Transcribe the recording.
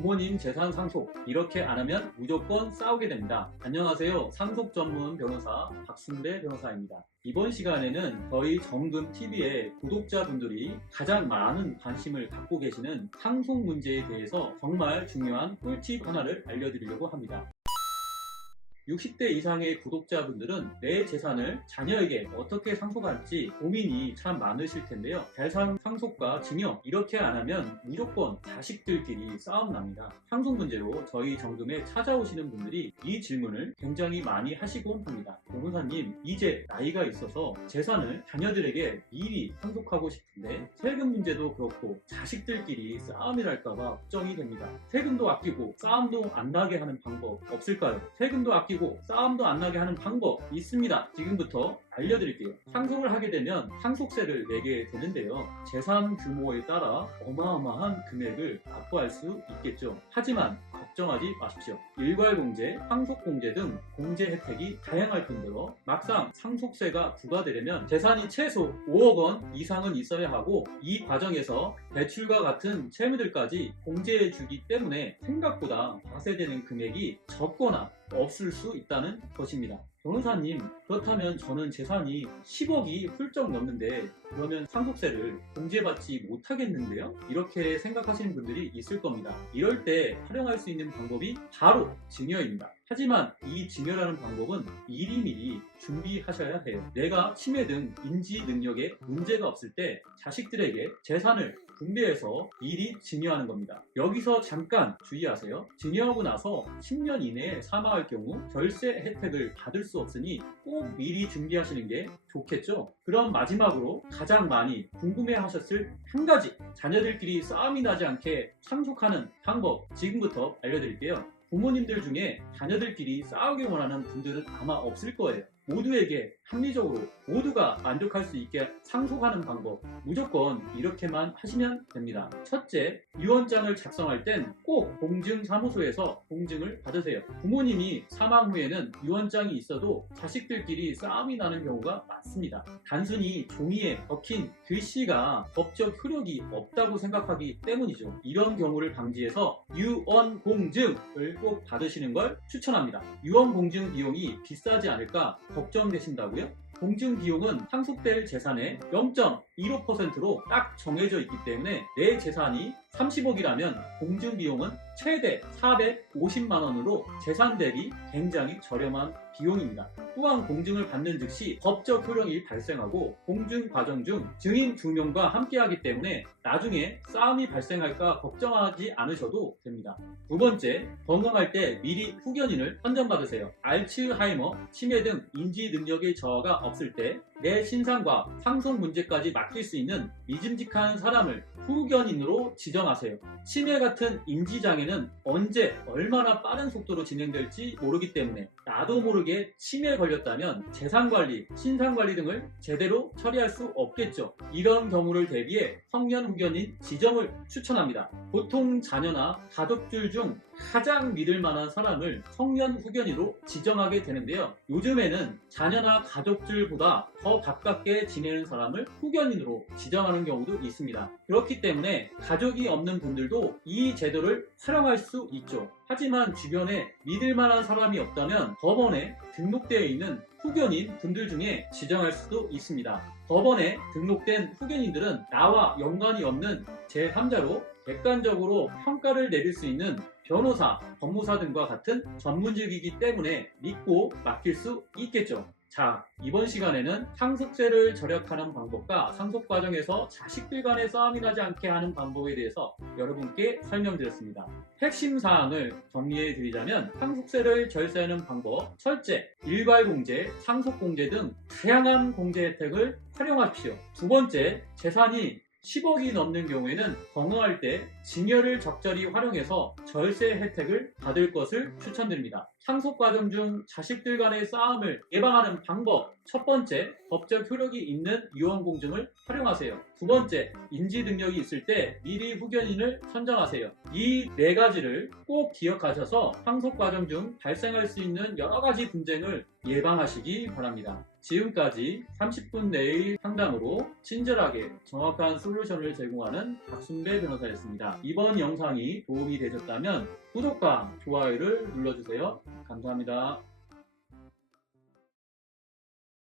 부모님 재산 상속, 이렇게 안 하면 무조건 싸우게 됩니다. 안녕하세요. 상속 전문 변호사 박순배 변호사입니다. 이번 시간에는 저희 정금TV의 구독자분들이 가장 많은 관심을 갖고 계시는 상속 문제에 대해서 정말 중요한 꿀팁 하나를 알려드리려고 합니다. 60대 이상의 구독자분들은 내 재산을 자녀에게 어떻게 상속할지 고민이 참 많으실 텐데요. 재산 상속과 증여, 이렇게 안 하면 무조건 자식들끼리 싸움 납니다. 상속 문제로 저희 정금에 찾아오시는 분들이 이 질문을 굉장히 많이 하시곤 합니다. 변호사님, 이제 나이가 있어서 재산을 자녀들에게 미리 상속하고 싶은데 세금 문제도 그렇고 자식들끼리 싸움이 날까봐 걱정이 됩니다. 세금도 아끼고 싸움도 안 나게 하는 방법 없을까요? 세금도 아끼고 싸움도 안 나게 하는 방법 있습니다. 지금부터 알려드릴게요. 상속을 하게 되면 상속세를 내게 되는데요. 재산 규모에 따라 어마어마한 금액을 납부할 수 있겠죠. 하지만 걱정하지 마십시오. 일괄공제, 상속공제 등 공제 혜택이 다양할 뿐더러 막상 상속세가 부과되려면 재산이 최소 5억 원 이상은 있어야 하고 이 과정에서 대출과 같은 채무들까지 공제해 주기 때문에 생각보다 과세되는 금액이 적거나 없을 수 있다는 것입니다. 변호사님, 그렇다면 저는 재산이 10억이 훌쩍 넘는데 그러면 상속세를 공제받지 못하겠는데요? 이렇게 생각하시는 분들이 있을 겁니다. 이럴 때 활용할 수 있는 방법이 바로 증여입니다. 하지만 이 증여라는 방법은 미리미리 준비하셔야 해요. 내가 치매 등 인지 능력에 문제가 없을 때 자식들에게 재산을 분배해서 미리 증여하는 겁니다. 여기서 잠깐 주의하세요. 증여하고 나서 10년 이내에 사망할 경우 절세 혜택을 받을 수 없으니 꼭 미리 준비하시는 게 좋겠죠? 그럼 마지막으로 가장 많이 궁금해하셨을 한 가지, 자녀들끼리 싸움이 나지 않게 상속하는 방법 지금부터 알려드릴게요. 부모님들 중에 자녀들끼리 싸우길 원하는 분들은 아마 없을 거예요. 모두에게 합리적으로 모두가 만족할 수 있게 상속하는 방법, 무조건 이렇게만 하시면 됩니다. 첫째, 유언장을 작성할 땐 꼭 공증사무소에서 공증을 받으세요. 부모님이 사망 후에는 유언장이 있어도 자식들끼리 싸움이 나는 경우가 많습니다. 단순히 종이에 적힌 글씨가 법적 효력이 없다고 생각하기 때문이죠. 이런 경우를 방지해서 유언공증을 꼭 받으시는 걸 추천합니다. 유언공증 비용이 비싸지 않을까 걱정되신다고요? 공증 비용은 상속될 재산의 0.15%로 딱 정해져 있기 때문에 내 재산이 30억이라면 공증 비용은 최대 450만 원으로 재산 대비 굉장히 저렴한 비용입니다. 또한 공증을 받는 즉시 법적 효력이 발생하고 공증 과정 중 증인 2명과 함께하기 때문에 나중에 싸움이 발생할까 걱정하지 않으셔도 됩니다. 두 번째, 건강할 때 미리 후견인을 선정받으세요. 알츠하이머, 치매 등 인지 능력의 저하가 없을 때 내 신상과 상속 문제까지 맡길 수 있는 믿음직한 사람을 후견인으로 지정하세요. 치매 같은 인지장애는 언제 얼마나 빠른 속도로 진행될지 모르기 때문에 나도 모르게 치매에 걸렸다면 재산관리, 신상관리 등을 제대로 처리할 수 없겠죠. 이런 경우를 대비해 성년 후견인 지정을 추천합니다. 보통 자녀나 가족들 중 가장 믿을 만한 사람을 성년 후견인으로 지정하게 되는데요. 요즘에는 자녀나 가족들보다 더 가깝게 지내는 사람을 후견인으로 지정하는 경우도 있습니다. 그렇기 때문에 가족이 없는 분들도 이 제도를 활용할 수 있죠. 하지만 주변에 믿을 만한 사람이 없다면 법원에 등록되어 있는 후견인 분들 중에 지정할 수도 있습니다. 법원에 등록된 후견인들은 나와 연관이 없는 제3자로 객관적으로 평가를 내릴 수 있는 변호사, 법무사 등과 같은 전문직이기 때문에 믿고 맡길 수 있겠죠. 자, 이번 시간에는 상속세를 절약하는 방법과 상속 과정에서 자식들 간의 싸움이 나지 않게 하는 방법에 대해서 여러분께 설명드렸습니다. 핵심 사항을 정리해 드리자면 상속세를 절세하는 방법, 첫째, 일괄공제, 상속공제 등 다양한 공제 혜택을 활용하십시오. 두 번째, 재산이 10억이 넘는 경우에는 건강할 때 증여를 적절히 활용해서 절세 혜택을 받을 것을 추천드립니다. 상속 과정 중 자식들 간의 싸움을 예방하는 방법, 첫 번째, 법적 효력이 있는 유언공증을 활용하세요. 두 번째, 인지 능력이 있을 때 미리 후견인을 선정하세요. 이 네 가지를 꼭 기억하셔서 상속 과정 중 발생할 수 있는 여러 가지 분쟁을 예방하시기 바랍니다. 지금까지 30분 내의 상담으로 친절하게 정확한 솔루션을 제공하는 박순배 변호사였습니다. 이번 영상이 도움이 되셨다면 구독과 좋아요를 눌러주세요. 감사합니다.